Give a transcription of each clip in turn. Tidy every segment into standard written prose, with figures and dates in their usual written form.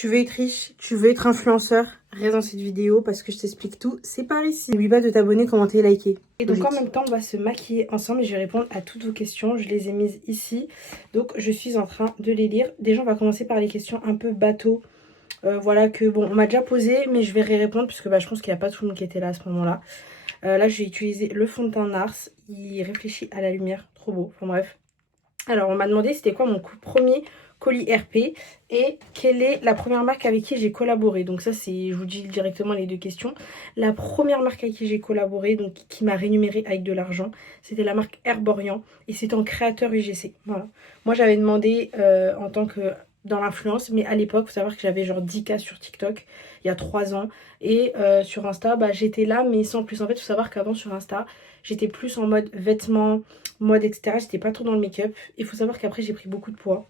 Tu veux être riche, tu veux être influenceur, reste dans cette vidéo parce que je t'explique tout, c'est par ici. N'oublie pas de t'abonner, commenter, liker. Et donc en même temps, on va se maquiller ensemble et je vais répondre à toutes vos questions. Je les ai mises ici, donc je suis en train de les lire. Déjà, on va commencer par les questions un peu bateau. Voilà que, bon, on m'a déjà posé, mais je vais y répondre puisque je pense qu'il n'y a pas tout le monde qui était là à ce moment-là. Là, je vais utiliser le fond de teint NARS. Il réfléchit à la lumière, trop beau, enfin bref. Alors, on m'a demandé c'était quoi mon premier colis RP et quelle est la première marque avec qui j'ai collaboré. Donc ça, c'est, je vous dis directement les deux questions. La première marque avec qui j'ai collaboré, donc qui m'a rémunéré avec de l'argent, c'était la marque Herborian et c'est en créateur UGC. Voilà. Moi, j'avais demandé en tant que dans l'influence, mais à l'époque, il faut savoir que j'avais genre 10K sur TikTok il y a 3 ans et sur Insta, j'étais là, mais sans plus. En fait, il faut savoir qu'avant sur Insta, j'étais plus en mode vêtements, mode, etc. J'étais pas trop dans le make-up. Il faut savoir qu'après, j'ai pris beaucoup de poids.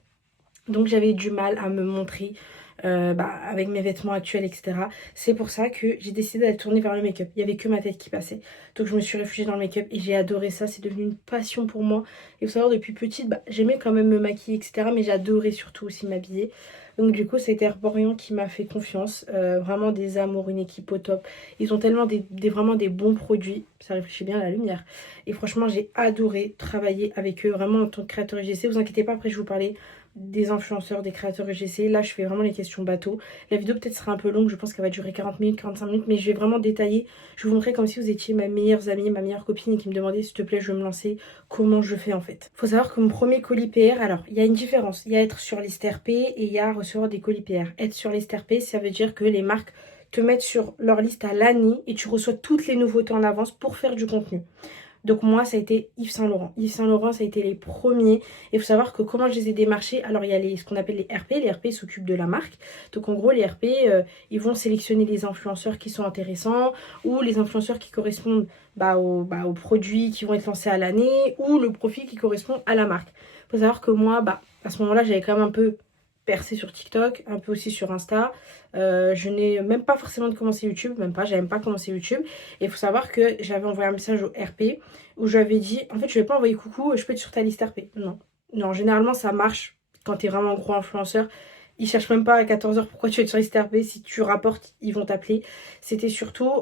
Donc j'avais du mal à me montrer avec mes vêtements actuels, etc. C'est pour ça que j'ai décidé d'aller tourner vers le make-up. Il n'y avait que ma tête qui passait. Donc je me suis réfugiée dans le make-up et j'ai adoré ça. C'est devenu une passion pour moi. Et il faut savoir, depuis petite, j'aimais quand même me maquiller, etc. Mais j'adorais surtout aussi m'habiller. Donc du coup, c'était Herborian qui m'a fait confiance. Vraiment des amours, une équipe au top. Ils ont tellement vraiment des bons produits. Ça réfléchit bien à la lumière. Et franchement, j'ai adoré travailler avec eux. Vraiment en tant que créateur UGC. Vous inquiétez pas, après je vous parlais des influenceurs, des créateurs UGC. Là, je fais vraiment les questions bateau. La vidéo peut-être sera un peu longue, je pense qu'elle va durer 40 minutes, 45 minutes, mais je vais vraiment détailler. Je vais vous montrer comme si vous étiez ma meilleure amie, ma meilleure copine et qui me demandait s'il te plaît, je veux me lancer, comment je fais en fait. Faut savoir que mon premier colis PR, alors, il y a une différence. Il y a être sur liste RP et il y a recevoir des colis PR. Être sur liste RP, ça veut dire que les marques te mettent sur leur liste à l'année et tu reçois toutes les nouveautés en avance pour faire du contenu. Donc moi, ça a été Yves Saint Laurent. Yves Saint Laurent, ça a été les premiers. Et il faut savoir que comment je les ai démarchés, alors il y a ce qu'on appelle les RP. Les RP s'occupent de la marque. Donc en gros, les RP, ils vont sélectionner les influenceurs qui sont intéressants ou les influenceurs qui correspondent aux produits qui vont être lancés à l'année ou le profil qui correspond à la marque. Il faut savoir que moi, à ce moment-là, j'avais quand même un peu percé sur TikTok, un peu aussi sur Insta. Je n'ai même pas forcément commencé YouTube, même pas, j'avais même pas commencé YouTube. Et il faut savoir que j'avais envoyé un message au RP où j'avais dit, en fait, je vais pas envoyer coucou, je peux être sur ta liste RP. Non. Non, généralement, ça marche quand t'es vraiment un gros influenceur. Ils cherchent même pas à 14 h pourquoi tu es sur liste RP. Si tu rapportes, ils vont t'appeler. C'était surtout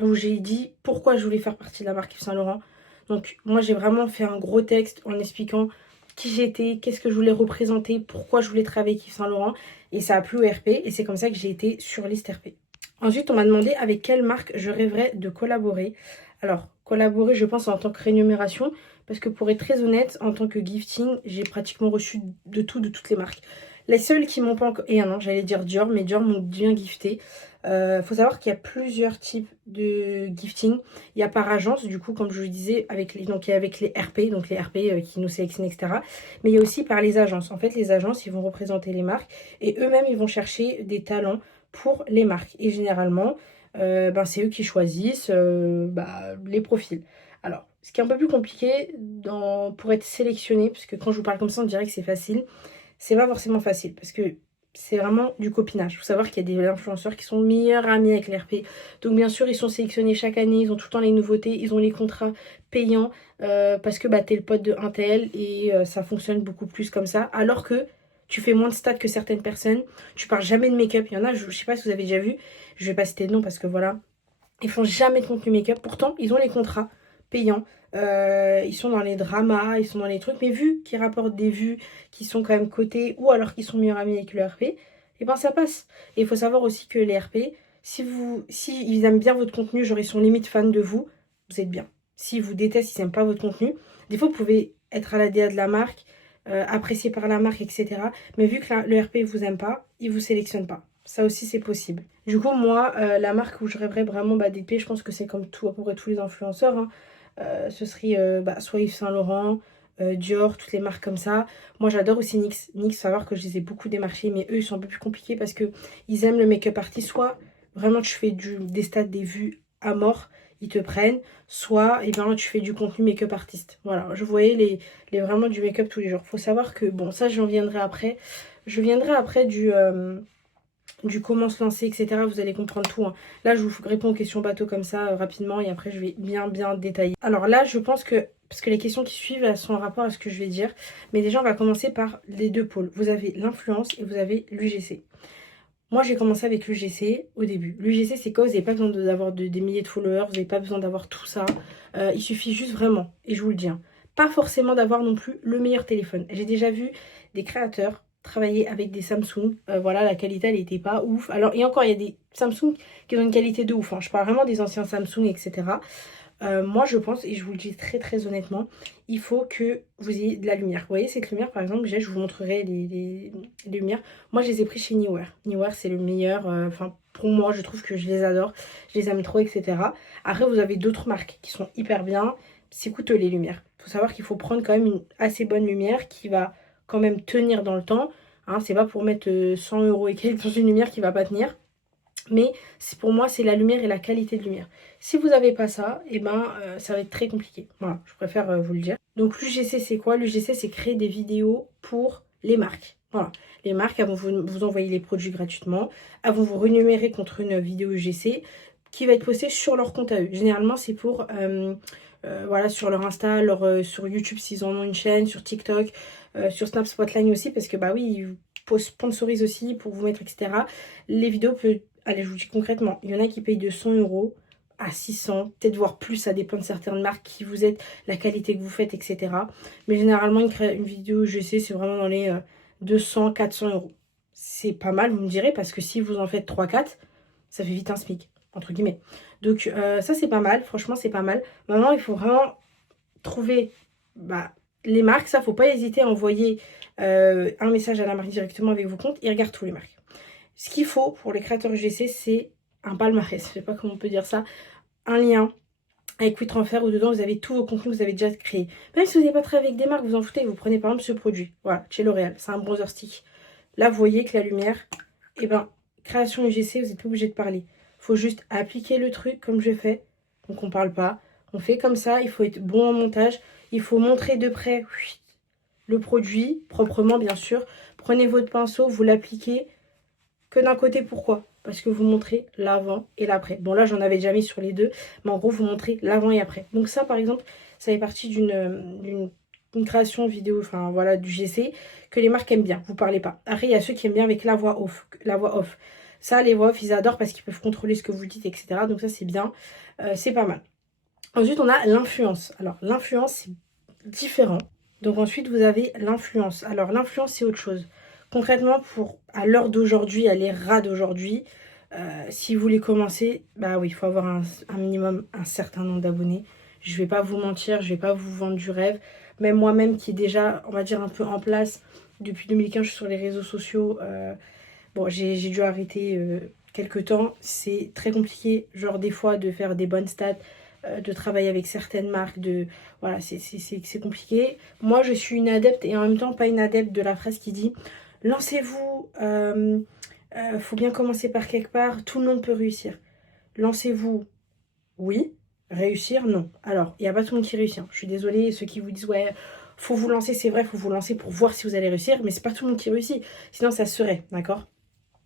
où j'ai dit pourquoi je voulais faire partie de la marque Yves Saint Laurent. Donc, moi, j'ai vraiment fait un gros texte en expliquant qui j'étais, qu'est-ce que je voulais représenter, pourquoi je voulais travailler avec Yves Saint Laurent. Et ça a plu au RP et c'est comme ça que j'ai été sur liste RP. Ensuite, on m'a demandé avec quelle marque je rêverais de collaborer. Alors, collaborer, je pense, en tant que rémunération, parce que pour être très honnête, en tant que gifting, j'ai pratiquement reçu de tout, de toutes les marques. Les seules qui m'ont pas encore... Et non, j'allais dire Dior, mais Dior m'ont bien gifté. Faut savoir qu'il y a plusieurs types de gifting. Il y a par agence, du coup, comme je vous disais, donc il y a avec les RP, donc les RP qui nous sélectionnent, etc. Mais il y a aussi par les agences. En fait, les agences, ils vont représenter les marques et eux-mêmes, ils vont chercher des talents pour les marques. Et généralement, c'est eux qui choisissent les profils. Alors, ce qui est un peu plus compliqué pour être sélectionné, parce que quand je vous parle comme ça, on dirait que c'est facile. C'est pas forcément facile, parce que c'est vraiment du copinage. Il faut savoir qu'il y a des influenceurs qui sont meilleurs amis avec l'RP. Donc bien sûr, ils sont sélectionnés chaque année, ils ont tout le temps les nouveautés, ils ont les contrats payants parce que t'es le pote de un tel et ça fonctionne beaucoup plus comme ça. Alors que tu fais moins de stats que certaines personnes, tu parles jamais de make-up. Il y en a, je sais pas si vous avez déjà vu, je vais pas citer de nom parce que voilà, ils font jamais de contenu make-up. Pourtant, ils ont les contrats payants. Ils sont dans les dramas, ils sont dans les trucs. Mais vu qu'ils rapportent des vues qui sont quand même cotées ou alors qu'ils sont meilleurs amis avec le RP, et ben ça passe. Et il faut savoir aussi que les RP, si ils aiment bien votre contenu, genre ils sont limite fans de vous, vous êtes bien. S'ils vous détestent, ils n'aiment pas votre contenu, des fois vous pouvez être à la DA de la marque, apprécié par la marque, etc. Mais vu que le RP vous aime pas, il vous sélectionne pas. Ça aussi, c'est possible. Du coup, moi, la marque où je rêverais vraiment d'épée, je pense que c'est comme tout, à peu près tous les influenceurs. Hein. Ce serait soit Yves Saint Laurent, Dior, toutes les marques comme ça. Moi, j'adore aussi NYX. NYX, faut savoir que je les ai beaucoup démarchés, mais eux, ils sont un peu plus compliqués parce que ils aiment le make-up artist. Soit vraiment, tu fais des stats, des vues à mort, ils te prennent. Soit, tu fais du contenu make-up artiste. Voilà, je voyais vraiment du make-up tous les jours. Faut savoir que, bon, ça, j'en viendrai après. Je viendrai après du comment se lancer, etc. Vous allez comprendre tout. Hein. Là, je vous réponds aux questions bateau comme ça rapidement et après, je vais bien détailler. Alors là, je pense que parce que les questions qui suivent elles sont en rapport à ce que je vais dire. Mais déjà on va commencer par les deux pôles. Vous avez l'influence et vous avez l'UGC. Moi j'ai commencé avec l'UGC au début. L'UGC c'est quoi? Vous n'avez pas besoin d'avoir des milliers de followers, vous n'avez pas besoin d'avoir tout ça. Il suffit juste vraiment, et je vous le dis, hein, pas forcément d'avoir non plus le meilleur téléphone. J'ai déjà vu des créateurs travailler avec des Samsung. Voilà, la qualité elle n'était pas ouf. Alors et encore il y a des Samsung qui ont une qualité de ouf, hein. Je parle vraiment des anciens Samsung, etc. Moi je pense, et je vous le dis très très honnêtement, il faut que vous ayez de la lumière. Vous voyez cette lumière par exemple que j'ai, je vous montrerai les lumières. Moi je les ai pris chez Neewer. Neewer c'est le meilleur, enfin pour moi je trouve que je les adore, je les aime trop, etc. Après vous avez d'autres marques qui sont hyper bien, c'est coûteux les lumières. Il faut savoir qu'il faut prendre quand même une assez bonne lumière qui va quand même tenir dans le temps. Hein, c'est pas pour mettre 100 € et quelques dans une lumière qui va pas tenir. Mais pour moi, c'est la lumière et la qualité de lumière. Si vous n'avez pas ça, et ben, ça va être très compliqué. Voilà, je préfère vous le dire. Donc l'UGC, c'est quoi? L'UGC, c'est créer des vidéos pour les marques. Voilà, les marques, elles vont vous envoyer les produits gratuitement. Elles vont vous rémunérer contre une vidéo UGC qui va être postée sur leur compte à eux. Généralement, c'est pour... voilà, sur leur Insta, sur YouTube s'ils en ont une chaîne, sur TikTok, sur Snap Spotline aussi, parce que bah oui, ils sponsorisent aussi pour vous mettre, etc. Les vidéos peuvent... Allez, je vous dis concrètement, il y en a qui payent de 100 € à 600, peut-être voire plus, ça dépend de certaines marques qui vous êtes, la qualité que vous faites, etc. Mais généralement, une vidéo UGC, c'est vraiment dans les 200, 400 €. C'est pas mal, vous me direz, parce que si vous en faites 3-4, ça fait vite un SMIC, entre guillemets. Donc ça, c'est pas mal, franchement, c'est pas mal. Maintenant, il faut vraiment trouver les marques. Ça, faut pas hésiter à envoyer un message à la marque directement avec vos comptes. Ils regardent tous les marques. Ce qu'il faut pour les créateurs UGC, c'est un palmarès, je sais pas comment on peut dire ça, un lien avec WeTransfer où dedans vous avez tous vos contenus que vous avez déjà créés. Même si vous n'avez pas travaillé avec des marques, vous en foutez, vous prenez par exemple ce produit, voilà, chez L'Oréal, c'est un bronzer stick. Là vous voyez que la lumière, et ben création UGC, vous n'êtes pas obligé de parler. Il faut juste appliquer le truc comme je fais, donc on parle pas, on fait comme ça, il faut être bon en montage, il faut montrer de près le produit, proprement bien sûr. Prenez votre pinceau, vous l'appliquez que d'un côté. Pourquoi? Parce que vous montrez l'avant et l'après. Bon là j'en avais déjà mis sur les deux, mais en gros vous montrez l'avant et après. Donc ça par exemple, ça fait partie d'une création vidéo, enfin voilà, du GC, que les marques aiment bien, vous parlez pas. Après il y a ceux qui aiment bien avec la voix off. La voix off. Ça les voix off ils adorent parce qu'ils peuvent contrôler ce que vous dites, etc. Donc ça c'est bien, c'est pas mal. Ensuite on a l'influence. Alors l'influence c'est différent. Donc ensuite vous avez l'influence. Alors l'influence c'est autre chose. Concrètement, à l'heure d'aujourd'hui, à l'ère d'aujourd'hui, si vous voulez commencer, bah oui, il faut avoir un minimum, un certain nombre d'abonnés. Je vais pas vous mentir, je vais pas vous vendre du rêve. Même moi-même qui est déjà, on va dire, un peu en place depuis 2015, je suis sur les réseaux sociaux. Bon, j'ai dû arrêter quelques temps. C'est très compliqué, genre des fois, de faire des bonnes stats, de travailler avec certaines marques, voilà, c'est compliqué. Moi, je suis une adepte et en même temps pas une adepte de la phrase qui dit lancez-vous, faut bien commencer par quelque part, tout le monde peut réussir. Lancez-vous, oui, réussir, non. Alors, il n'y a pas tout le monde qui réussit, hein. Je suis désolée, ceux qui vous disent ouais, faut vous lancer, c'est vrai, faut vous lancer pour voir si vous allez réussir, mais c'est pas tout le monde qui réussit, sinon ça serait, d'accord?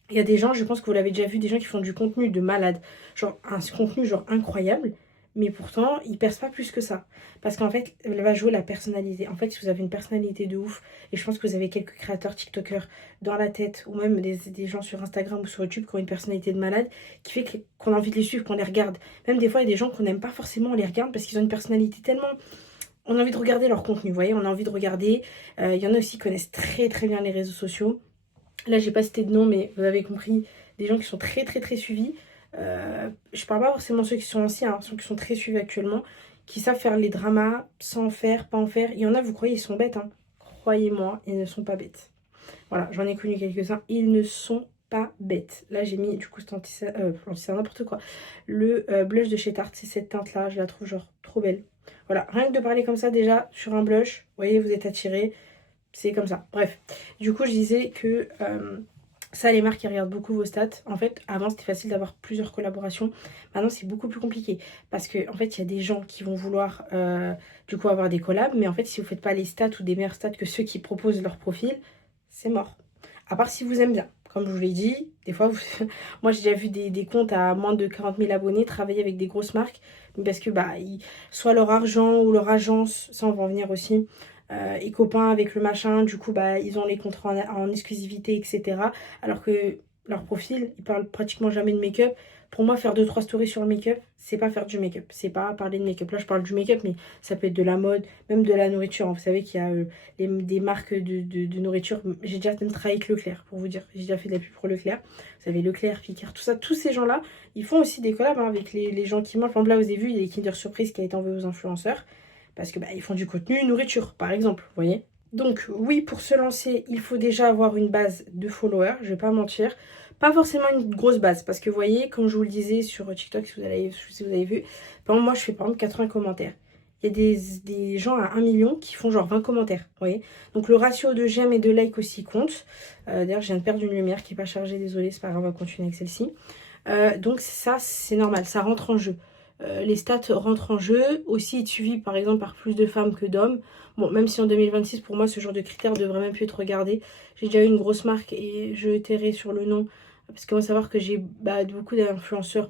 Il y a des gens, je pense que vous l'avez déjà vu, des gens qui font du contenu de malade, genre un contenu genre incroyable, mais pourtant ils percent pas plus que ça, parce qu'en fait elle va jouer la personnalité. En fait si vous avez une personnalité de ouf, et je pense que vous avez quelques créateurs tiktokers dans la tête, ou même des gens sur Instagram ou sur YouTube qui ont une personnalité de malade, qui fait qu'on a envie de les suivre, qu'on les regarde. Même des fois il y a des gens qu'on n'aime pas forcément, on les regarde parce qu'ils ont une personnalité tellement... On a envie de regarder leur contenu, vous voyez, on a envie de regarder. Il y en a aussi qui connaissent très très bien les réseaux sociaux. Là, j'ai pas cité de nom, mais vous avez compris, des gens qui sont très très très suivis. Je parle pas forcément ceux qui sont anciens, hein, ceux qui sont très suivis actuellement, qui savent faire les dramas sans en faire, pas en faire. Il y en a, vous croyez, ils sont bêtes, hein. Croyez-moi, ils ne sont pas bêtes. Voilà, j'en ai connu quelques-uns, ils ne sont pas bêtes. Là, j'ai mis, du coup, c'est n'importe quoi. Le blush de chez Tarte, c'est cette teinte-là, je la trouve genre trop belle. Voilà, rien que de parler comme ça, déjà, sur un blush, vous voyez, vous êtes attiré. C'est comme ça. Bref. Du coup, je disais que ça, les marques, qui regardent beaucoup vos stats. En fait, avant, c'était facile d'avoir plusieurs collaborations. Maintenant, c'est beaucoup plus compliqué. Parce que, en fait, il y a des gens qui vont vouloir, du coup, avoir des collabs. Mais en fait, si vous ne faites pas les stats ou des meilleurs stats que ceux qui proposent leur profil, c'est mort. À part si vous aimez bien. Comme je vous l'ai dit, des fois, moi j'ai déjà vu des comptes à moins de 40 000 abonnés travailler avec des grosses marques. Parce que soit leur argent ou leur agence, ça on va en venir aussi, est copain avec le machin. Du coup, ils ont les contrats en exclusivité, etc. Alors que leur profil, ils parlent pratiquement jamais de make-up. Pour moi, faire 2-3 stories sur le make-up, c'est pas faire du make-up. C'est pas parler de make-up. Là, je parle du make-up, mais ça peut être de la mode, même de la nourriture. Vous savez qu'il y a des marques de nourriture. J'ai déjà même travaillé avec Leclerc, pour vous dire. J'ai déjà fait de la pub pour Leclerc. Vous savez, Leclerc, Picard, tout ça. Tous ces gens-là, ils font aussi des collabs avec les gens qui mangent. Par exemple, là, vous avez vu, il y a les Kinder Surprise qui a été envoyé aux influenceurs. Parce que ils font du contenu nourriture, par exemple. Vous voyez? Donc, oui, pour se lancer, il faut déjà avoir une base de followers. Je vais pas mentir. Pas forcément une grosse base, parce que vous voyez, comme je vous le disais sur TikTok, si vous avez vu, par exemple, moi je fais par exemple 80 commentaires. Il y a des gens à 1 million qui font genre 20 commentaires, vous voyez. Donc le ratio de j'aime et de like aussi compte. D'ailleurs, je viens de perdre une lumière qui n'est pas chargée, désolée, c'est pas grave, on va continuer avec celle-ci. Donc ça, c'est normal, ça rentre en jeu. Les stats rentrent en jeu, aussi être suivi par exemple par plus de femmes que d'hommes. Bon, même si en 2026, pour moi, ce genre de critères devrait même plus être regardé. J'ai déjà eu une grosse marque et je tairai sur le nom. Parce qu'il faut savoir que j'ai beaucoup d'influenceurs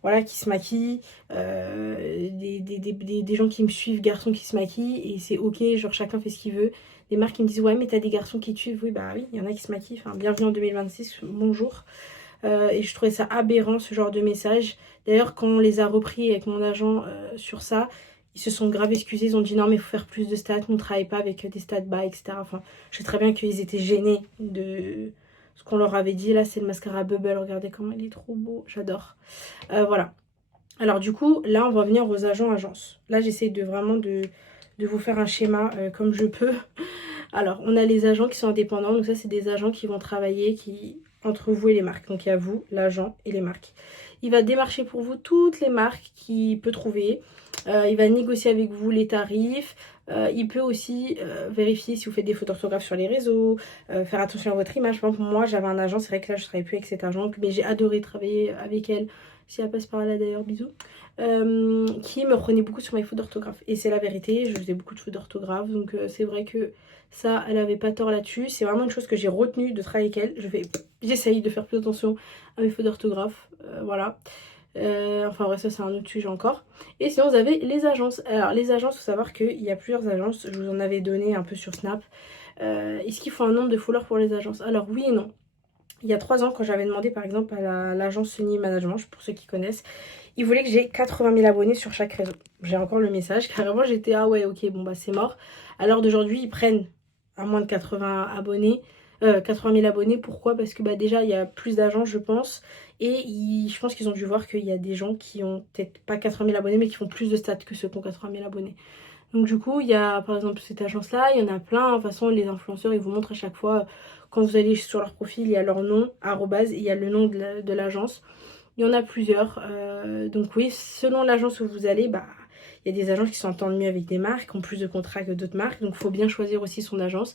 voilà, qui se maquillent, des gens qui me suivent, garçons qui se maquillent, et c'est ok, genre chacun fait ce qu'il veut. Des marques qui me disent ouais mais t'as des garçons qui te suivent, oui oui, il y en a qui se maquillent, enfin bienvenue en 2026, bonjour. Et je trouvais ça aberrant ce genre de message. D'ailleurs quand on les a repris avec mon agent sur ça, ils se sont grave excusés, ils ont dit non mais il faut faire plus de stats, nous on travaille pas avec des stats bas, etc. Enfin, je sais très bien qu'ils étaient gênés de ce qu'on leur avait dit. Là c'est le mascara Bubble, regardez comment il est trop beau, j'adore. Voilà. Alors du coup, là on va venir aux agents-agences. Là j'essaie de vous faire un schéma comme je peux. Alors on a les agents qui sont indépendants, donc ça c'est des agents qui vont travailler entre vous et les marques. Donc il y a vous, l'agent et les marques. Il va démarcher pour vous toutes les marques qu'il peut trouver. Il va négocier avec vous les tarifs. Il peut aussi vérifier si vous faites des fautes d'orthographe sur les réseaux, faire attention à votre image. Par exemple, moi j'avais un agent, c'est vrai que là je ne travaille plus avec cet agent, mais j'ai adoré travailler avec elle. Si elle passe par là d'ailleurs, bisous. Qui me prenait beaucoup sur mes fautes d'orthographe. Et c'est la vérité, je faisais beaucoup de fautes d'orthographe. Donc c'est vrai que ça, elle avait pas tort là-dessus. C'est vraiment une chose que j'ai retenue de travailler avec elle. J'essaye de faire plus attention à mes fautes d'orthographe. Voilà. Enfin bref, ça c'est un autre sujet encore. Et sinon vous avez les agences. Alors les agences, il faut savoir qu'il y a plusieurs agences. Je vous en avais donné un peu sur Snap. Est-ce qu'il faut un nombre de followers pour les agences? Alors oui et non. Il y a 3 ans, quand j'avais demandé par exemple à l'agence Sony Management, pour ceux qui connaissent, ils voulaient que j'ai 80 000 abonnés sur chaque réseau. J'ai encore le message, carrément j'étais ah ouais ok bon c'est mort. Alors d'aujourd'hui ils prennent à moins de 80 abonnés, 80 000 abonnés. Pourquoi? Parce que déjà il y a plus d'agences je pense. Et je pense qu'ils ont dû voir qu'il y a des gens qui ont peut-être pas 80 000 abonnés mais qui font plus de stats que ceux qui ont 80 000 abonnés. Donc du coup, il y a par exemple cette agence-là, il y en a plein. De toute façon, les influenceurs, ils vous montrent à chaque fois, quand vous allez sur leur profil, il y a leur nom, arrobase, et il y a le nom de l'agence. Il y en a plusieurs. Donc oui, selon l'agence où vous allez, il y a des agences qui s'entendent mieux avec des marques, qui ont plus de contrats que d'autres marques. Donc il faut bien choisir aussi son agence.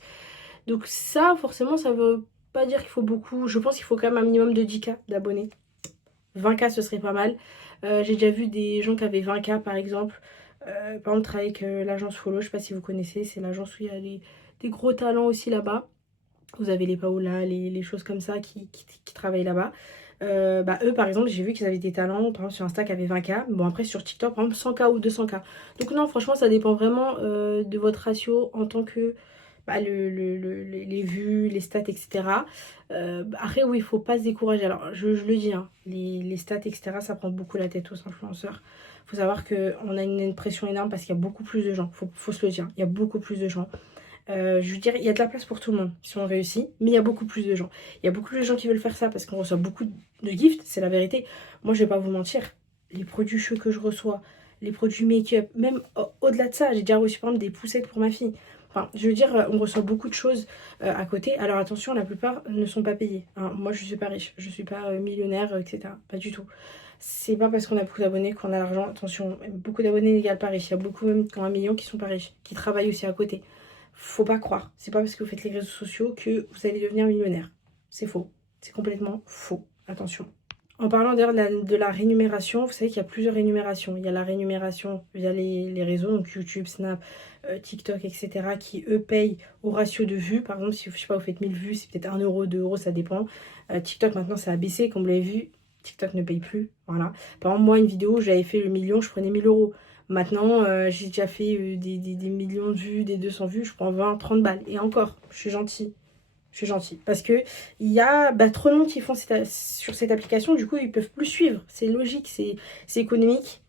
Donc ça, forcément, ça veut pas dire qu'il faut beaucoup. Je pense qu'il faut quand même un minimum de 10K d'abonnés. 20K, ce serait pas mal. J'ai déjà vu des gens qui avaient 20K, par exemple. Par exemple, travailler avec l'agence Follow, je sais pas si vous connaissez, c'est l'agence où il y a des gros talents aussi là-bas. Vous avez les Paola, les choses comme ça qui travaillent là-bas. Eux, par exemple, j'ai vu qu'ils avaient des talents, par exemple sur Insta qui avaient 20K. Bon, après sur TikTok, par exemple 100K ou 200K. Donc non, franchement, ça dépend vraiment de votre ratio en tant que les vues, les stats, etc. Après, oui, il faut pas se décourager. Alors, je le dis, hein, les stats, etc., ça prend beaucoup la tête aux influenceurs. Faut savoir qu'on a une pression énorme parce qu'il y a beaucoup plus de gens. Faut se le dire, il y a beaucoup plus de gens. Je veux dire, il y a de la place pour tout le monde si on réussit, mais il y a beaucoup plus de gens. Il y a beaucoup plus de gens qui veulent faire ça parce qu'on reçoit beaucoup de gifts, c'est la vérité. Moi, je vais pas vous mentir, les produits cheveux que je reçois, les produits make-up, même au-delà de ça, j'ai déjà reçu par exemple des poussettes pour ma fille. Enfin, je veux dire, on reçoit beaucoup de choses à côté. Alors attention, la plupart ne sont pas payés. Hein. Moi, je suis pas riche, je suis pas millionnaire, etc. Pas du tout. C'est pas parce qu'on a beaucoup d'abonnés qu'on a l'argent. Attention, beaucoup d'abonnés n'égale pas riche. Il y a beaucoup même qui ont 1 million qui sont pas riches, qui travaillent aussi à côté. Faut pas croire. C'est pas parce que vous faites les réseaux sociaux que vous allez devenir millionnaire. C'est faux. C'est complètement faux. Attention. En parlant d'ailleurs de la rémunération, vous savez qu'il y a plusieurs rémunérations. Il y a la rémunération via les réseaux, donc YouTube, Snap, TikTok, etc. qui, eux, payent au ratio de vues. Par exemple, si je sais pas, vous faites 1000 vues, c'est peut-être 1 euro, 2 euros, ça dépend. TikTok, maintenant, ça a baissé. Comme vous l'avez vu, TikTok ne paye plus. Voilà. Par exemple, moi, une vidéo, j'avais fait le million, je prenais 1000 euros. Maintenant, j'ai déjà fait des millions de vues, des 200 vues, je prends 20, 30 balles. Et encore, je suis gentille. Je suis gentille. Parce que il y a trop de monde qui font sur cette application. Du coup, ils peuvent plus suivre. C'est logique, c'est économique.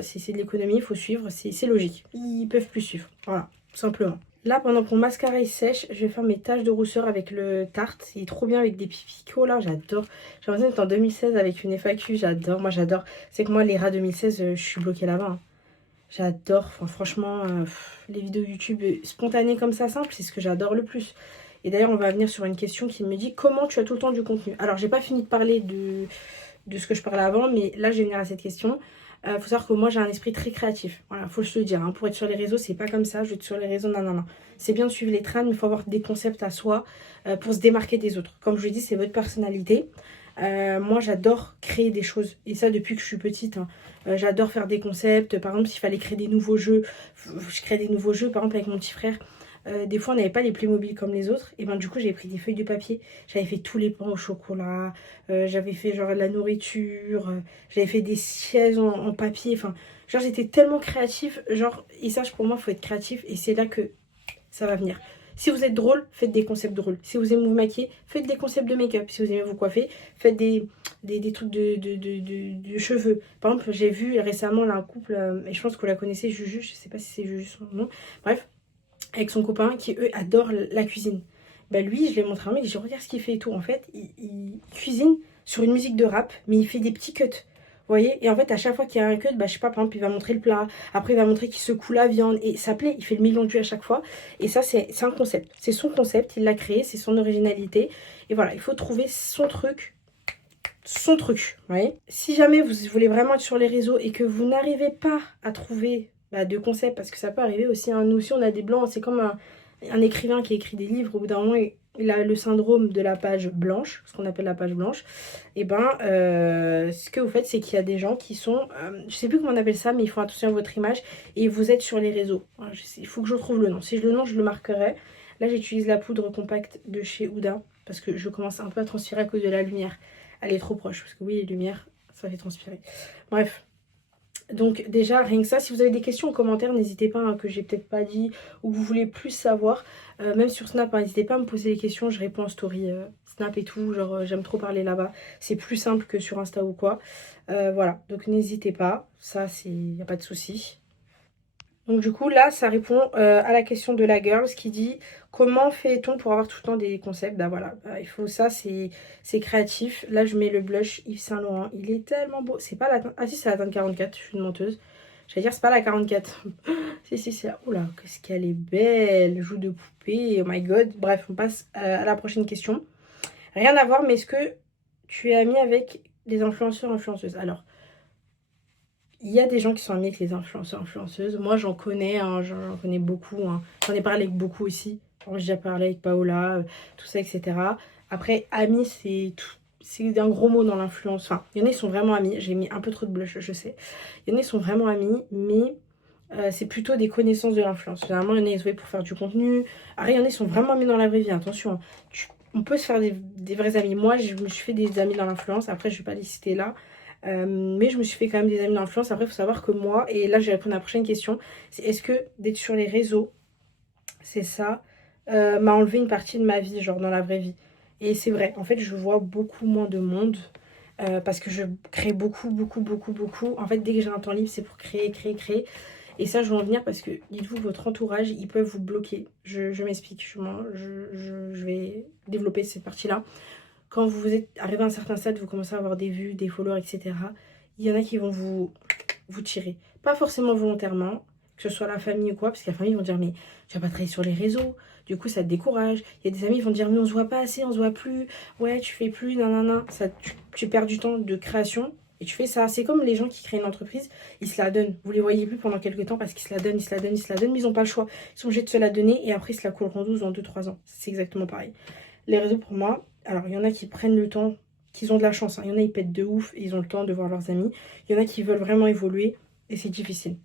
C'est de l'économie, il faut suivre. C'est logique. Ils peuvent plus suivre. Voilà, tout simplement. Là, pendant que mon mascara il sèche, je vais faire mes taches de rousseur avec le Tarte. Il est trop bien avec des pipicots là, j'adore. J'ai l'impression d'être en 2016 avec une FAQ, j'adore. Moi, j'adore. C'est que moi, les rats 2016, je suis bloquée là-bas. Hein. J'adore. Enfin, franchement, les vidéos YouTube spontanées comme ça, simples, c'est ce que j'adore le plus. Et d'ailleurs, on va venir sur une question qui me dit comment tu as tout le temps du contenu. Alors, j'ai pas fini de parler de ce que je parlais avant, mais là, je vais venir à cette question. Faut savoir que moi, j'ai un esprit très créatif. Voilà, faut se le dire. Hein. Pour être sur les réseaux, c'est pas comme ça. Je vais être sur les réseaux, non, non, non. C'est bien de suivre les trends, mais il faut avoir des concepts à soi pour se démarquer des autres. Comme je vous l'ai dit, c'est votre personnalité. Moi, j'adore créer des choses. Et ça, depuis que je suis petite. Hein. J'adore faire des concepts. Par exemple, s'il fallait créer des nouveaux jeux, je crée des nouveaux jeux. Par exemple, avec mon petit frère. Des fois on n'avait pas les Playmobil comme les autres et ben du coup j'avais pris des feuilles de papier, j'avais fait tous les pains au chocolat, j'avais fait genre de la nourriture, j'avais fait des chaises en papier, enfin genre j'étais tellement créative, genre et ça pour moi faut être créatif et c'est là que ça va venir. Si vous êtes drôle, faites des concepts drôles. Si vous aimez vous maquiller, faites des concepts de make-up. Si vous aimez vous coiffer, faites des trucs de cheveux. Par exemple, j'ai vu récemment là, un couple, et je pense que vous la connaissez, Juju, je sais pas si c'est Juju son nom. Bref, avec son copain qui eux adorent la cuisine. Bah lui, je lui ai montré un mec, je regarde ce qu'il fait et tout. En fait, il cuisine sur une musique de rap, mais il fait des petits cuts. Vous voyez? Et en fait, à chaque fois qu'il y a un cut, bah je sais pas, par exemple, il va montrer le plat, après il va montrer qu'il secoue la viande, et ça plaît, il fait le million de vues à chaque fois. Et ça, c'est un concept. C'est son concept, il l'a créé, c'est son originalité. Et voilà, il faut trouver son truc. Son truc, vous voyez? Si jamais vous voulez vraiment être sur les réseaux et que vous n'arrivez pas à trouver de concepts, parce que ça peut arriver aussi, hein. Nous aussi on a des blancs, c'est comme un écrivain qui écrit des livres, au bout d'un moment il a le syndrome de la page blanche, ce qu'on appelle la page blanche. Et ce que vous faites, c'est qu'il y a des gens qui sont, je sais plus comment on appelle ça, mais ils font attention à votre image et vous êtes sur les réseaux. Voilà, il faut que je trouve le nom. Si je le nom, je le marquerai. Là j'utilise la poudre compacte de chez Huda, parce que je commence un peu à transpirer à cause de la lumière. Elle est trop proche, parce que oui, les lumières, ça fait transpirer. Bref. Donc déjà, rien que ça, si vous avez des questions en commentaire, n'hésitez pas, hein, que j'ai peut-être pas dit, ou que vous voulez plus savoir. Même sur Snap, hein, n'hésitez pas à me poser des questions, je réponds en story Snap et tout, genre j'aime trop parler là-bas. C'est plus simple que sur Insta ou quoi. Voilà, donc n'hésitez pas, ça, il n'y a pas de souci. Donc du coup là ça répond à la question de la girl qui dit comment fait-on pour avoir tout le temps des concepts. Bah voilà, il faut ça, c'est créatif. Là je mets le blush Yves Saint Laurent, il est tellement beau. C'est pas la teinte, ah si c'est la teinte 44, je suis une menteuse. J'allais dire c'est pas la 44. si c'est là. Oula, qu'est-ce qu'elle est belle, joue de poupée, oh my god. Bref, on passe à la prochaine question. Rien à voir, mais est-ce que tu es amie avec des influenceurs, influenceuses? Alors, il y a des gens qui sont amis avec les influenceurs, influenceuses. Moi, j'en connais, hein, j'en connais beaucoup. Hein. J'en ai parlé avec beaucoup aussi. J'ai déjà parlé avec Paola, tout ça, etc. Après, amis, c'est un gros mot dans l'influence. Enfin, il y en a qui sont vraiment amis. J'ai mis un peu trop de blush, je sais. Il y en a qui sont vraiment amis, mais c'est plutôt des connaissances de l'influence. Généralement, il y en a qui sont pour faire du contenu. Après, il y en a qui sont vraiment amis dans la vraie vie. Attention, hein. On peut se faire des vrais amis. Moi, je me suis fait des amis dans l'influence. Après, je ne vais pas les citer là. Mais je me suis fait quand même des amis d'influence. Après, il faut savoir que moi, et là je vais répondre à la prochaine question, c'est est-ce que d'être sur les réseaux, c'est ça, m'a enlevé une partie de ma vie, genre dans la vraie vie. Et c'est vrai, en fait, je vois beaucoup moins de monde parce que je crée beaucoup, beaucoup, beaucoup, beaucoup. En fait, dès que j'ai un temps libre, c'est pour créer, créer, créer. Et ça, je vais en venir parce que, dites-vous, votre entourage, ils peuvent vous bloquer. Je m'explique, je vais développer cette partie-là. Quand vous êtes arrivé à un certain stade, vous commencez à avoir des vues, des followers, etc. Il y en a qui vont vous tirer. Pas forcément volontairement, que ce soit la famille ou quoi, parce que la famille vont dire mais tu vas pas travailler sur les réseaux, du coup ça te décourage. Il y a des amis qui vont dire mais on se voit pas assez, on se voit plus, ouais tu fais plus, nanana. Ça, tu perds du temps de création et tu fais ça. C'est comme les gens qui créent une entreprise, ils se la donnent. Vous les voyez plus pendant quelques temps parce qu'ils se la donnent, ils se la donnent, ils se la donnent, mais ils n'ont pas le choix. Ils sont obligés de se la donner et après ils se la couleront douce dans 2-3 ans. C'est exactement pareil. Les réseaux pour moi, alors il y en a qui prennent le temps qu'ils ont de la chance. Hein. Il y en a, ils pètent de ouf et ils ont le temps de voir leurs amis. Il y en a qui veulent vraiment évoluer et c'est difficile.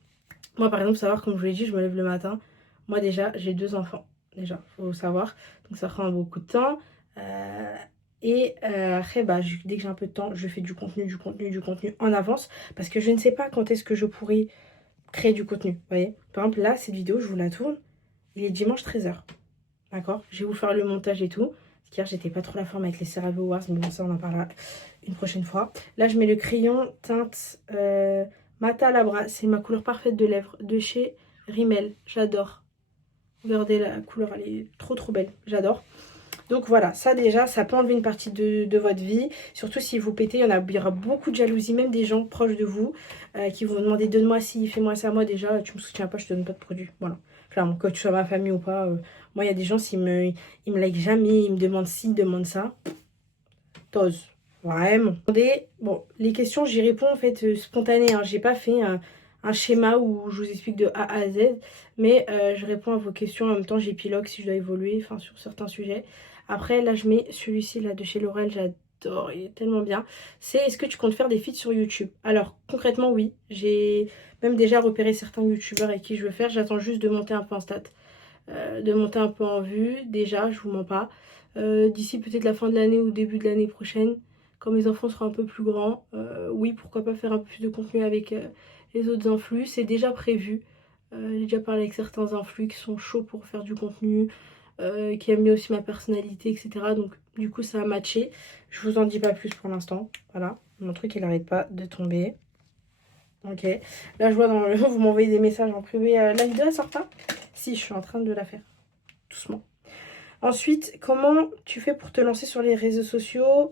Moi, par exemple, savoir, comme je vous l'ai dit, je me lève le matin. Moi, déjà, j'ai 2 enfants. Déjà, faut savoir. Donc, ça prend beaucoup de temps. Après, bah, dès que j'ai un peu de temps, je fais du contenu en avance. Parce que je ne sais pas quand est-ce que je pourrai créer du contenu. Vous voyez? Par exemple, là, cette vidéo, je vous la tourne. Il est dimanche 13h. D'accord? Je vais vous faire le montage et tout. Parce qu'hier, j'étais pas trop la forme avec les CeraVe Awards. Mais bon, ça, on en parlera une prochaine fois. Là, je mets le crayon teinte Mata Labra. C'est ma couleur parfaite de lèvres. De chez Rimmel. J'adore. Regardez la couleur, elle est trop belle. J'adore. Donc voilà, ça déjà, ça peut enlever une partie de votre vie. Surtout si vous pétez, il y aura beaucoup de jalousie, même des gens proches de vous qui vont vous demander donne-moi ci, fais-moi ça. Moi déjà, tu me soutiens pas, je te donne pas de produit. Voilà. Clairement, que tu sois ma famille ou pas. Moi, il y a des gens, ils me like jamais, ils me demandent ci, ils me demandent ça. T'oses. Vraiment. Bon, les questions, j'y réponds en fait spontané. Hein. J'ai pas fait un schéma où je vous explique de A à Z. Mais je réponds à vos questions. En même temps, j'épilogue si je dois évoluer enfin, sur certains sujets. Après, là, je mets celui-ci là de chez L'Oréal. J'adore, il est tellement bien. C'est est-ce que tu comptes faire des feats sur YouTube? Alors, concrètement, oui. J'ai même déjà repéré certains youtubeurs avec qui je veux faire. J'attends juste de monter un peu en stats. De monter un peu en vue. Déjà, je vous mens pas. D'ici peut-être la fin de l'année ou début de l'année prochaine, quand mes enfants seront un peu plus grands, oui, pourquoi pas faire un peu plus de contenu avec les autres influx. C'est déjà prévu. J'ai déjà parlé avec certains influx qui sont chauds pour faire du contenu, qui aiment bien aussi ma personnalité, etc. Donc du coup ça a matché. Je vous en dis pas plus pour l'instant. Voilà, mon truc il arrête pas de tomber. Ok, là je vois dans le vous m'envoyez des messages en privé. La vidéo elle sort pas? Si, je suis en train de la faire. Doucement. Ensuite, comment tu fais pour te lancer sur les réseaux sociaux?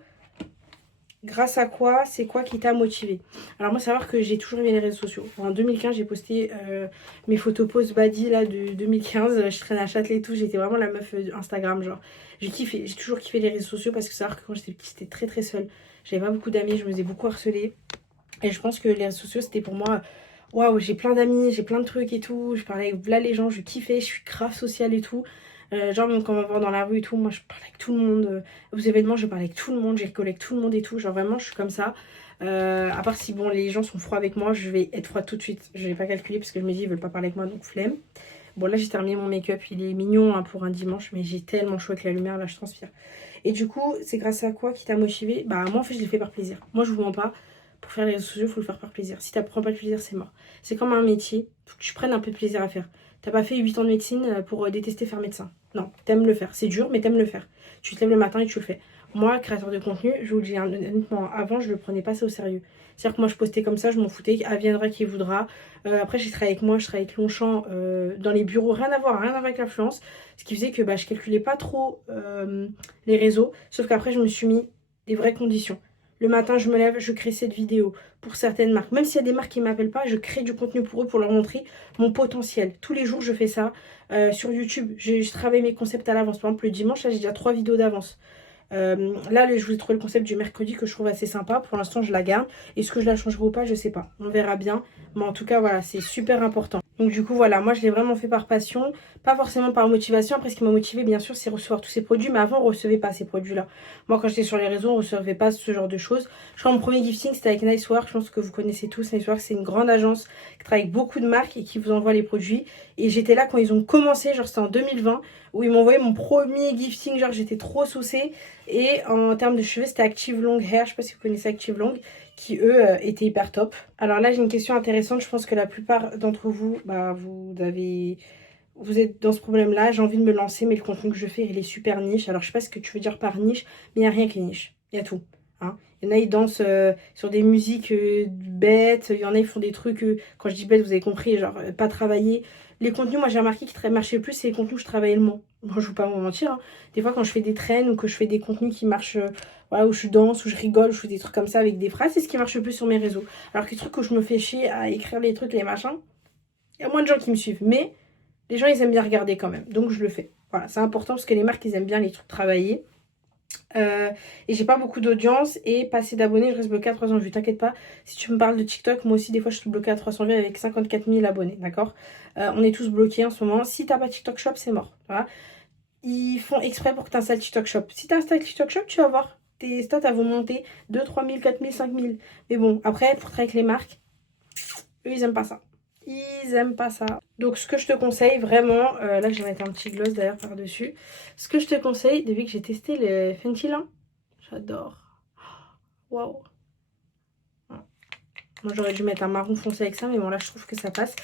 Grâce à quoi? C'est quoi qui t'a motivé? Alors moi, savoir que j'ai toujours aimé les réseaux sociaux. En 2015, j'ai posté mes photos pose body là de 2015. Je traînais à Châtelet et tout. J'étais vraiment la meuf Instagram, genre. J'ai kiffé. J'ai toujours kiffé les réseaux sociaux parce que savoir que quand j'étais petite, j'étais très seule. J'avais pas beaucoup d'amis, je me faisais beaucoup harceler. Et je pense que les réseaux sociaux, c'était pour moi... Waouh, j'ai plein d'amis, j'ai plein de trucs et tout. Je parlais avec là les gens, je kiffais, je suis grave sociale et tout. Genre même quand on va voir dans la rue et tout, moi je parle avec tout le monde. Aux événements, je parle avec tout le monde, j'ai rigolé avec tout le monde et tout. Genre vraiment, je suis comme ça. À part si bon, les gens sont froids avec moi, je vais être froide tout de suite. Je vais pas calculer parce que je me dis ils veulent pas parler avec moi, donc flemme. Bon là j'ai terminé mon make-up, il est mignon hein, pour un dimanche, mais j'ai tellement chaud avec la lumière, là je transpire. Et du coup, c'est grâce à quoi qui t'a motivé? Bah moi en fait je l'ai fait par plaisir. Moi je vous mens pas. Pour faire les réseaux sociaux, il faut le faire par plaisir. Si tu n'apprends pas le plaisir, c'est mort. C'est comme un métier, il faut que tu prennes un peu de plaisir à faire. T'as pas fait 8 ans de médecine pour détester faire médecin. Non, t'aimes le faire. C'est dur, mais t'aimes le faire. Tu te lèves le matin et tu le fais. Moi, créateur de contenu, je vous le dis honnêtement, avant, je le prenais pas ça au sérieux. C'est-à-dire que moi, je postais comme ça, je m'en foutais, adviendra qui voudra. Après, j'ai travaillé avec moi, je travaillais avec Longchamp dans les bureaux, rien à voir avec l'influence. Ce qui faisait que bah, je calculais pas trop les réseaux. Sauf qu'après, je me suis mis des vraies conditions. Le matin, je me lève, je crée cette vidéo pour certaines marques. Même s'il y a des marques qui ne m'appellent pas, je crée du contenu pour eux pour leur montrer mon potentiel. Tous les jours, je fais ça. Sur YouTube, je travaille mes concepts à l'avance. Par exemple, le dimanche, là, j'ai déjà 3 vidéos d'avance. Là, je vous ai trouvé le concept du mercredi que je trouve assez sympa. Pour l'instant, je la garde. Est-ce que je la changerai ou pas? Je sais pas. On verra bien. Mais en tout cas, voilà, c'est super important. Donc du coup, voilà, moi, je l'ai vraiment fait par passion. Pas forcément par motivation. Après, ce qui m'a motivé, bien sûr, c'est recevoir tous ces produits. Mais avant, on ne recevait pas ces produits-là. Moi, quand j'étais sur les réseaux, on ne recevait pas ce genre de choses. Je crois que mon premier gifting, c'était avec Nicework. Je pense que vous connaissez tous. Nicework, c'est une grande agence qui travaille avec beaucoup de marques et qui vous envoie les produits. Et j'étais là quand ils ont commencé, genre c'était en 2020, où ils m'ont envoyé mon premier gifting. Genre, j'étais trop saucée. Et en termes de cheveux, c'était Active Long Hair. Je sais pas si vous connaissez Active Long, qui eux étaient hyper top. Alors là, j'ai une question intéressante. Je pense que la plupart d'entre vous, bah, vous êtes dans ce problème-là. J'ai envie de me lancer, mais le contenu que je fais, il est super niche. Alors, je sais pas ce que tu veux dire par niche, mais il n'y a rien qui est niche. Il y a tout. Hein. Il y en a, ils dansent sur des musiques bêtes. Il y en a, ils font des trucs, quand je dis bêtes, vous avez compris, genre pas travailler. Les contenus, moi, j'ai remarqué qui marchaient le plus, c'est les contenus où je travaillais le moins. Moi, je ne vais pas vous mentir. Hein. Des fois, quand je fais des trends ou que je fais des contenus qui marchent, voilà, où je danse, où je rigole, où je fais des trucs comme ça avec des phrases, c'est ce qui marche le plus sur mes réseaux. Alors que les trucs où je me fais chier à écrire les trucs, les machins, il y a moins de gens qui me suivent. Mais les gens, ils aiment bien regarder quand même. Donc, je le fais. Voilà, c'est important parce que les marques, ils aiment bien les trucs travaillés. Et j'ai pas beaucoup d'audience et pas assez d'abonnés, je reste bloquée à 300 vues. T'inquiète pas, si tu me parles de TikTok, moi aussi des fois je suis bloquée à 300 vues avec 54 000 abonnés, d'accord. On est tous bloqués en ce moment. Si t'as pas TikTok Shop, c'est mort, voilà. Ils font exprès pour que tu installes TikTok Shop. Si tu installes TikTok Shop, tu vas voir, tes stats elles vont monter 2, 3 000, 4 000, 5 000. Mais bon, après, pour travailler avec les marques, eux, ils aiment pas ça. Ils aiment pas ça. Donc, ce que je te conseille, vraiment, là, je vais mettre un petit gloss d'ailleurs par-dessus. Ce que je te conseille, depuis que j'ai testé le Fenty là, j'adore. Waouh. Moi, j'aurais dû mettre un marron foncé avec ça, mais bon, là, je trouve que ça passe.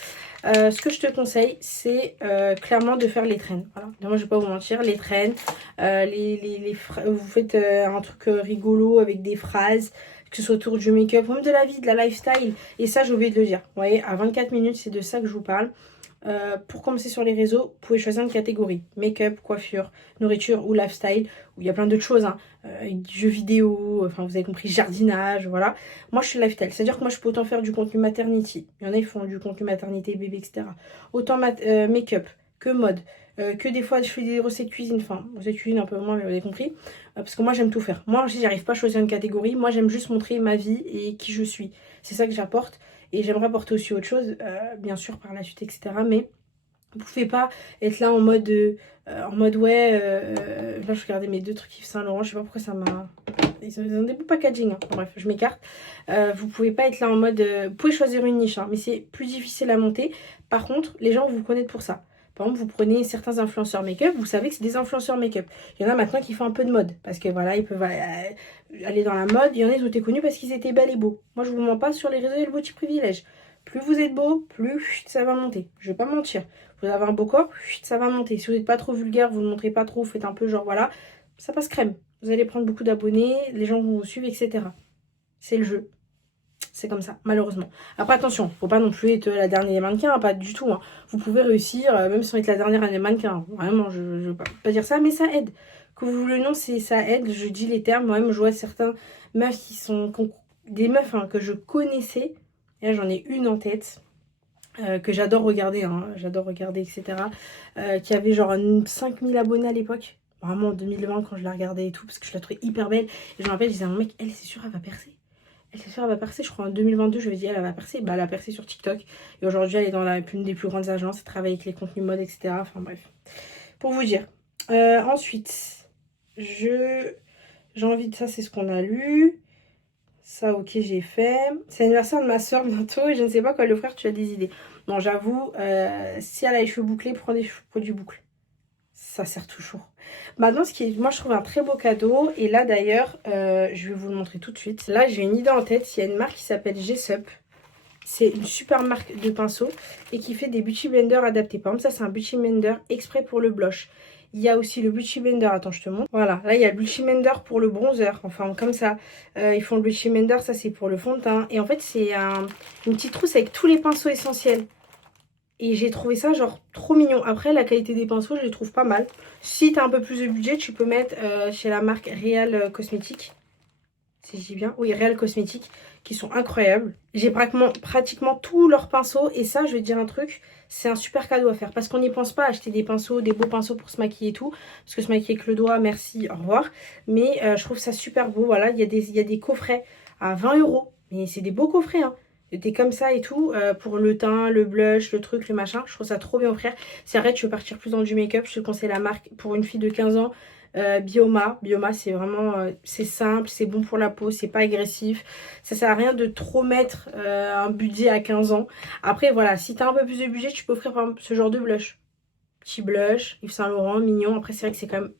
Ce que je te conseille, c'est clairement de faire les traînes. Voilà. Moi, je vais pas vous mentir, les traînes, vous faites un truc rigolo avec des phrases, que ce soit autour du make-up, même de la vie, de la lifestyle. Et ça, j'ai oublié de le dire. Vous voyez, à 24 minutes, c'est de ça que je vous parle. Pour commencer sur les réseaux, vous pouvez choisir une catégorie. Make-up, coiffure, nourriture ou lifestyle. Où il y a plein d'autres choses. Hein. Jeux vidéo, enfin vous avez compris, jardinage, voilà. Moi je suis lifestyle. C'est-à-dire que moi je peux autant faire du contenu maternity. Il y en a ils font du contenu maternité, bébé, etc. Autant make-up que mode. Que des fois je fais des recettes cuisine. Enfin, recettes cuisine un peu moins, mais vous avez compris. Parce que moi j'aime tout faire. Moi aussi j'arrive pas à choisir une catégorie. Moi j'aime juste montrer ma vie et qui je suis. C'est ça que j'apporte. Et j'aimerais apporter aussi autre chose, bien sûr, par la suite, etc. Mais vous pouvez pas être là en mode ouais. Là, je regardais mes 2 trucs Yves Saint Laurent. Je sais pas pourquoi ça m'a. Ils ont des beaux packaging. Hein. Bref, je m'écarte. Vous pouvez pas être là en mode. Vous pouvez choisir une niche, hein, mais c'est plus difficile à monter. Par contre, les gens vont vous connaître pour ça. Par exemple, vous prenez certains influenceurs make-up, vous savez que c'est des influenceurs make-up. Il y en a maintenant qui font un peu de mode, parce que voilà, ils peuvent aller dans la mode. Il y en a qui ont été connus parce qu'ils étaient belles et beaux. Moi, je vous mens pas, sur les réseaux, il y a le beau petit privilège. Plus vous êtes beau, plus ça va monter. Je vais pas mentir. Vous avez un beau corps, ça va monter. Si vous n'êtes pas trop vulgaire, vous ne montrez pas trop, vous faites un peu genre voilà, ça passe crème. Vous allez prendre beaucoup d'abonnés, les gens vont vous suivre, etc. C'est le jeu. C'est comme ça, malheureusement. Après, attention, faut pas non plus être la dernière mannequin, hein, pas du tout. Hein. Vous pouvez réussir, même sans être la dernière année mannequin. Vraiment, je veux pas dire ça, mais ça aide. Que vous voulez ou non, ça aide. Je dis les termes. Moi-même, je vois certains meufs des meufs hein, que je connaissais. Et là, j'en ai une en tête. Que j'adore regarder, hein, etc. Qui avait genre 5000 abonnés à l'époque. Vraiment en 2020 quand je la regardais et tout, parce que je la trouvais hyper belle. Et je me rappelle, je disais à mon mec, elle c'est sûr elle va percer. C'est sûr, elle va percer. Je crois en 2022, je lui ai dit, elle va percer. Bah, elle a percé sur TikTok. Et aujourd'hui, elle est dans une des plus grandes agences. Elle travaille avec les contenus mode, etc. Enfin, bref. Pour vous dire. Ensuite, j'ai envie de ça, c'est ce qu'on a lu. Ça, ok, j'ai fait. C'est l'anniversaire de ma soeur bientôt. Et je ne sais pas quoi lui offrir. Tu as des idées. Bon, j'avoue, si elle a les cheveux bouclés, prends des produits boucles. Ça sert toujours. Maintenant, ce qui est, moi, je trouve un très beau cadeau. Et là, d'ailleurs, je vais vous le montrer tout de suite. Là, j'ai une idée en tête. Il y a une marque qui s'appelle Jessup. C'est une super marque de pinceaux et qui fait des beauty blenders adaptés. Par exemple, ça, c'est un beauty blender exprès pour le blush. Il y a aussi le beauty blender. Attends, je te montre. Voilà, là, il y a le beauty blender pour le bronzer. Enfin, comme ça. Ils font le beauty blender. Ça, c'est pour le fond de teint. Et en fait, c'est une petite trousse avec tous les pinceaux essentiels. Et j'ai trouvé ça genre trop mignon. Après la qualité des pinceaux je les trouve pas mal. Si tu as un peu plus de budget tu peux mettre chez la marque Real Cosmétiques. Si je dis bien. Oui, Real Cosmétiques. Qui sont incroyables. J'ai pratiquement tous leurs pinceaux. Et ça je vais te dire un truc. C'est un super cadeau à faire. Parce qu'on n'y pense pas à acheter des pinceaux, des beaux pinceaux pour se maquiller et tout. Parce que se maquiller avec le doigt, merci, au revoir. Mais je trouve ça super beau. Voilà, il y a des coffrets à 20 €. Mais c'est des beaux coffrets hein. Des comme ça et tout, pour le teint, le blush, le truc, le machin. Je trouve ça trop bien offrir. Si arrête, tu veux partir plus dans du make-up, je te conseille la marque pour une fille de 15 ans. Bioma. Bioma, c'est vraiment, c'est simple, c'est bon pour la peau, c'est pas agressif. Ça sert à rien de trop mettre un budget à 15 ans. Après, voilà, si t'as un peu plus de budget, tu peux offrir par exemple ce genre de blush. Petit blush, Yves Saint Laurent, mignon. Après, c'est vrai que c'est quand même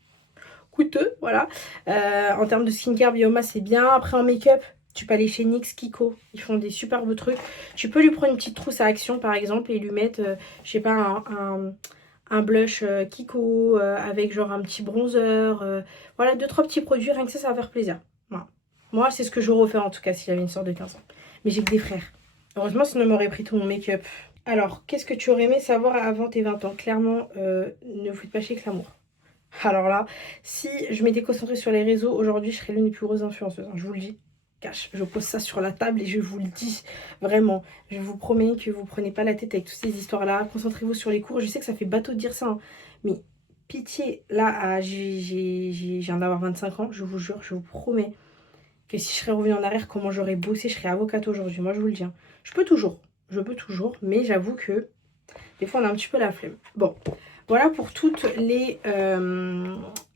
coûteux, voilà. En termes de skincare, Bioma, c'est bien. Après, en make-up, tu peux aller chez NYX, Kiko, ils font des superbes trucs. Tu peux lui prendre une petite trousse à action par exemple et lui mettre, je sais pas, un blush Kiko avec genre un petit bronzer. Voilà, 2-3 petits produits, rien que ça va faire plaisir. Voilà. Moi, c'est ce que j'aurais fait en tout cas si j'avais une sorte de 15 ans. Mais j'ai que des frères. Heureusement, sinon m'aurait pris tout mon make-up. Alors, qu'est-ce que tu aurais aimé savoir avant tes 20 ans? Clairement, ne vous faites pas chier que l'amour. Alors là, si je m'étais concentrée sur les réseaux, aujourd'hui, je serais l'une des plus grosses influenceuses. Hein, je vous le dis. Je pose ça sur la table et je vous le dis vraiment. Je vous promets que vous prenez pas la tête avec toutes ces histoires-là. Concentrez-vous sur les cours. Je sais que ça fait bateau de dire ça, hein, mais pitié. Là, je viens d'avoir 25 ans. Je vous jure, je vous promets que si je serais revenue en arrière, comment j'aurais bossé, je serais avocate aujourd'hui. Moi, je vous le dis. Hein. Je peux toujours, mais j'avoue que des fois, on a un petit peu la flemme. Bon, voilà pour toutes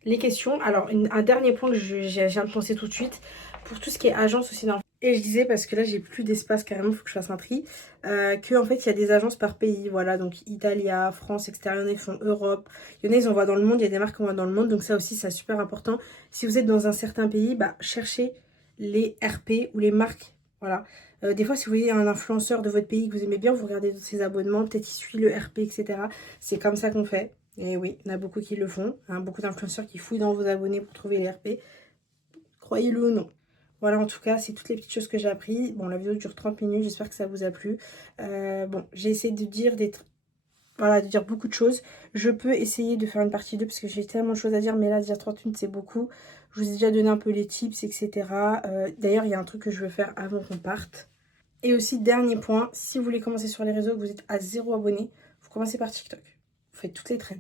les questions. Alors, un dernier point que je viens de penser tout de suite, pour tout ce qui est agence aussi d'influence. Et je disais, parce que là, j'ai plus d'espace carrément, il faut que je fasse un tri, que en fait, il y a des agences par pays, voilà, donc Italia, France, etc. Il y en a qui font Europe, il y en a, ils envoient dans le monde, il y a des marques qui envoient dans le monde, donc ça aussi, c'est super important. Si vous êtes dans un certain pays, bah, cherchez les RP ou les marques, voilà. Des fois, si vous voyez un influenceur de votre pays que vous aimez bien, vous regardez ses abonnements, peut-être il suit le RP, etc. C'est comme ça qu'on fait. Et oui, il y en a beaucoup qui le font, hein, beaucoup d'influenceurs qui fouillent dans vos abonnés pour trouver les RP. Croyez-le ou non. Voilà, en tout cas, c'est toutes les petites choses que j'ai appris. Bon, la vidéo dure 30 minutes, j'espère que ça vous a plu. Bon, j'ai essayé de dire voilà, de dire beaucoup de choses. Je peux essayer de faire une partie 2 parce que j'ai tellement de choses à dire, mais là, déjà 30 minutes, c'est beaucoup. Je vous ai déjà donné un peu les tips, etc. D'ailleurs, il y a un truc que je veux faire avant qu'on parte. Et aussi, dernier point, si vous voulez commencer sur les réseaux, que vous êtes à 0 abonnés, vous commencez par TikTok. Vous faites toutes les trends,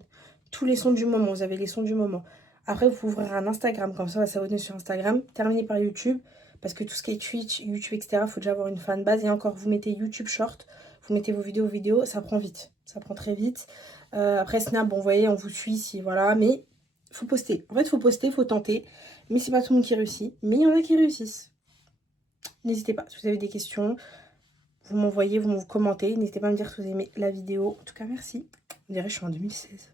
tous les sons du moment, vous avez les sons du moment. Après, vous pouvez ouvrir un Instagram, comme ça, on va s'abonner sur Instagram. Terminez par YouTube, parce que tout ce qui est Twitch, YouTube, etc., il faut déjà avoir une fanbase. Et encore, vous mettez YouTube Short, vous mettez vos vidéos, ça prend vite. Ça prend très vite. Après, Snap, bon, vous voyez, on vous suit, si voilà, mais il faut poster. En fait, il faut poster, il faut tenter. Mais c'est pas tout le monde qui réussit. Mais il y en a qui réussissent. N'hésitez pas, si vous avez des questions, vous m'envoyez, vous commentez. N'hésitez pas à me dire si vous aimez la vidéo. En tout cas, merci. On dirait que je suis en 2016.